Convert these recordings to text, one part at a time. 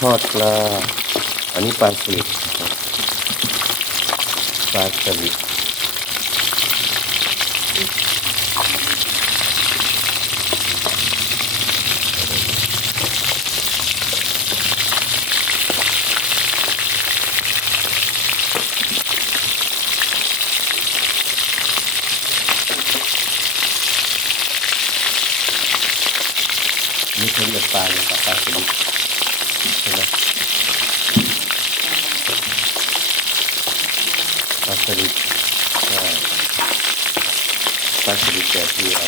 ทอดปลา อันนี้ปลาสลิดนะครับปลาสลิดนี่เขาเรียกปลาเลยกับปลาสลิด ใช่ไหมปลาสลิดใช่ปลาสลิดแดดเดียว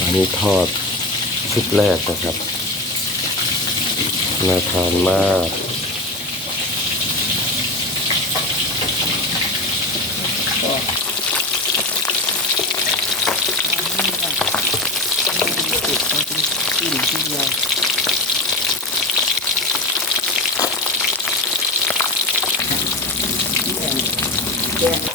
อันนี้ทอดชุดแรกนะครับ น่าทานมาก กินทีเดียว แดงแล้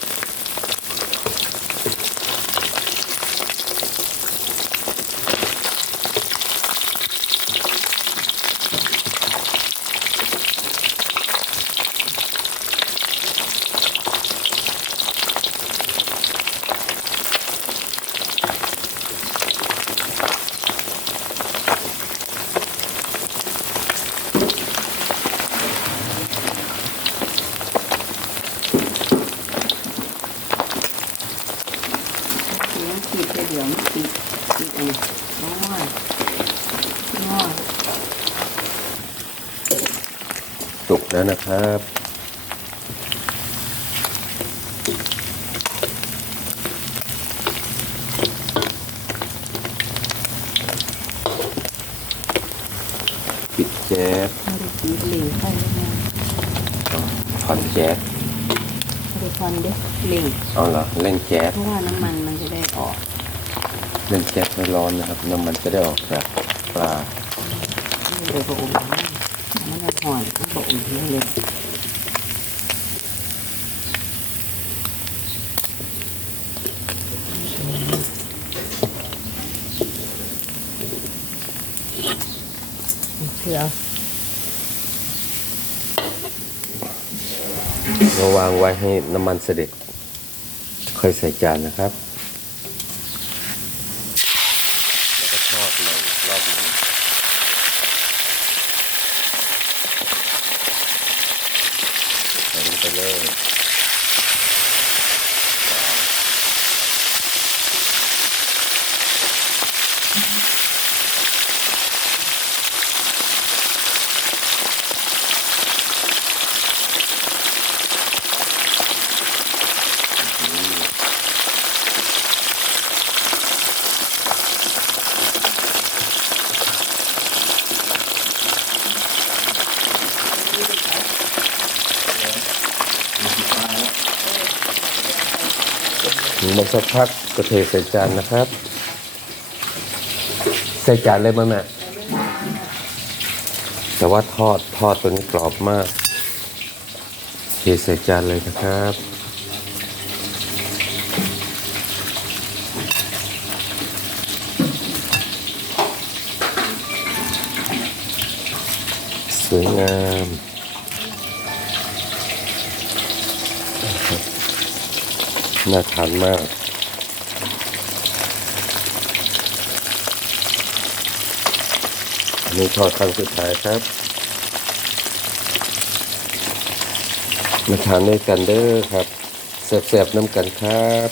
ว ก็ยืดขีดเลยขีดเลยรับไปว่าตัวนี้รับมาเลยเลี้ยงขีดไปเดี๋ยวมันขีดขีดอันนี้น้อยน้อยสุกแล้วนะครับปิดแจ๊สไม่ได้ขีดเหล่งไปแล้วนะผ่อนแจ๊ส ไม่ได้ฟันเด้เล่งเอาเหรอเล่นแจ๊สเพราะว่าน้ำมันมันจะได้ออกเล่นแจ๊สไม่ร้อนนะครับ น้ำมันจะได้ออกจากปลาเดี๋ยก็อุ่นมันจะห่อนมันบอกอุ่นเลยเผื่อ เราวางไว้ให้น้ำมันเสด็จ ค่อยใส่จานนะครับ แล้วก็ทอดใหม่อีกรอบหนึงใส่ลงไปเลย มันสักพักก็เทใส่จานนะครับ ใส่จานเลยมั้ยแม่แต่ว่าทอดทอดตัวนี้กรอบมากเทใส่จานเลยนะครับสวยงาม น่าทานมาก อันนี้ทอดครั้งสุดท้ายครับ มาทานด้วยกันเด้อครับแซ่บๆน้ำกันครับ